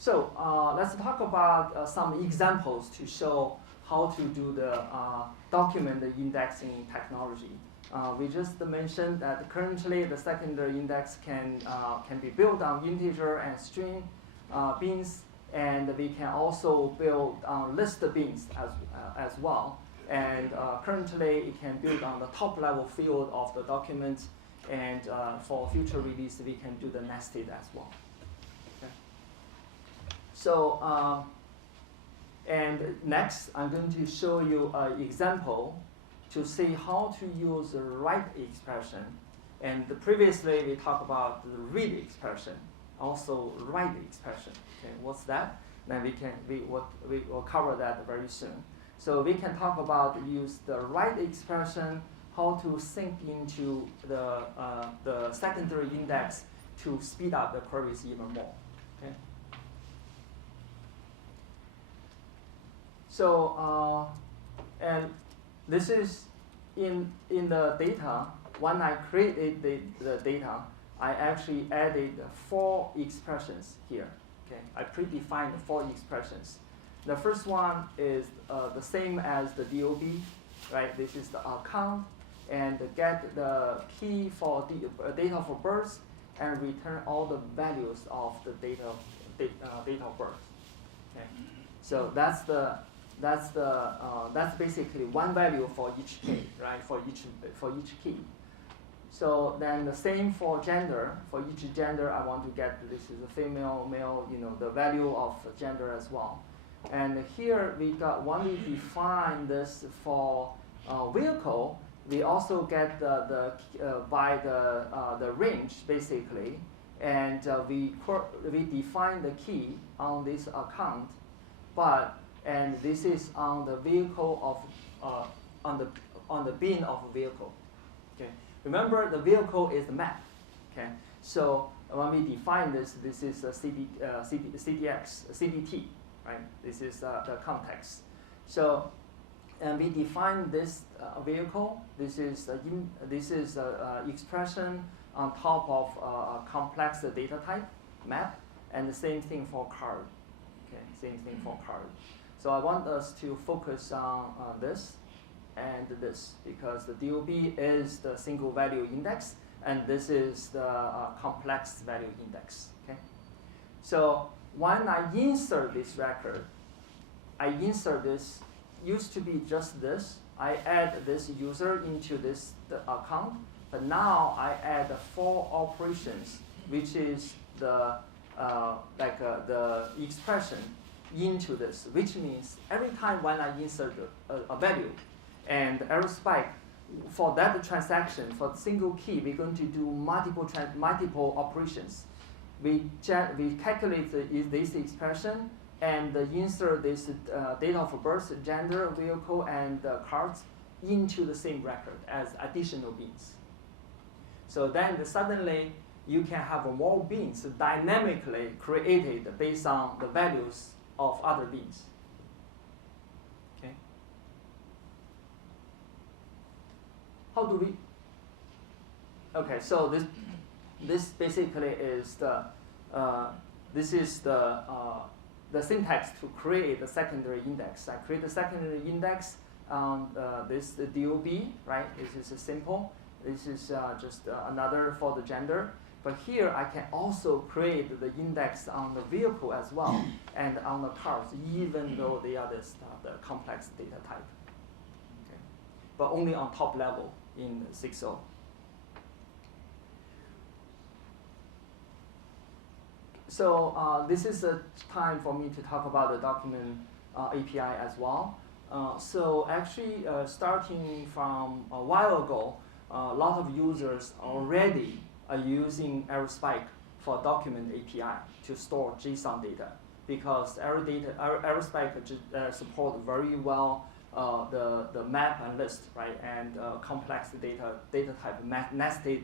So let's talk about some examples to show how to do the document indexing technology. We just mentioned that currently the secondary index can be built on integer and string beans, and we can also build on list beans as well. And currently it can build on the top level field of the document, and for future release we can do the nested as well. Okay. So and next I'm going to show you an example to see how to use the write expression. And previously we talked about the read expression, also write expression. Okay, what's that? Then we will cover that very soon. So we can talk about use the write expression, how to sync into the secondary index to speed up the queries even more. Okay. So and this is in the data. When I created the data, I actually added 4 expressions here. Okay, I predefined 4 expressions. The first one is the same as the DOB, right? This is the account, and get the key for data for birth, and return all the values of the data of birth. Okay, so that's basically one value for each key, right? For each key. So then the same for gender. For each gender, I want to get this is a female, male, the value of gender as well. And here when we define this for vehicle, we also get by the range basically, and we define the key on this account, and this is on the vehicle of on the bin of vehicle. Okay. Remember, the vehicle is the map. Okay. So when we define this is a CDT, right? This is the context. So, and we define this vehicle. This is expression on top of a complex data type map, and the same thing for card. Okay, same thing for card. So I want us to focus on this and this, because the DOB is the single value index, and this is the complex value index. Okay. So when I insert this record, I insert this, used to be just this. I add this user into the account, but now I add 4 operations, which is the expression into this, which means every time when I insert a value, and Aerospike, for that transaction, for single key, we're going to do multiple operations. We calculate this expression and insert this data of birth, gender, vehicle, and cards into the same record as additional bins. So then suddenly you can have more bins dynamically created based on the values of other bins. Okay. How do we? Okay, so this basically is the syntax to create the secondary index. I create the secondary index on this DOB, right? This is simple. This is just another for the gender. But here I can also create the index on the vehicle as well, and on the cars, even though they are the complex data type. Okay. But only on top level in 6.0. So this is a time for me to talk about the document API as well. So actually, starting from a while ago, a lot of users already are using Aerospike for document API to store JSON data, because Aerospike support very well the map and list, right, and complex data type, nested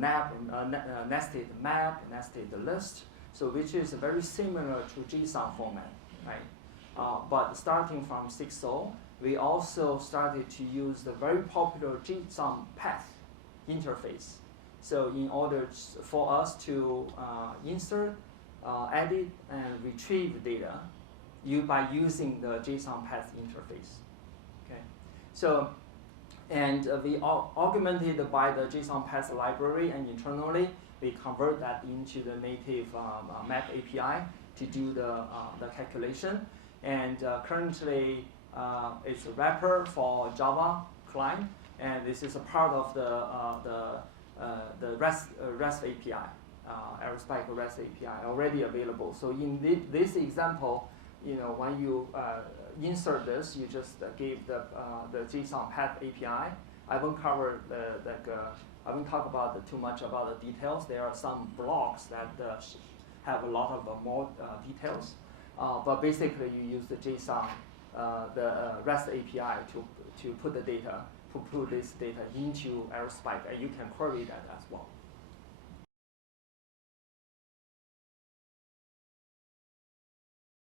nested map, nested list. So which is very similar to JSON format, right? But starting from 6.0, we also started to use the very popular JSON path interface. So in order for us to insert edit and retrieve data by using the JSON path interface. Okay, so and we augmented by the JSON path library, and internally we convert that into the native map API to do the calculation. And currently it's a wrapper for Java client, and this is a part of the REST API, Aerospike REST API already available. So in this example, when you insert this, you just give the JSON path API. I won't cover I won't talk about too much about the details. There are some blocks that have a lot of more details, but basically you use the JSON, the REST API to put the data, to put this data into Aerospike, and you can query that as well.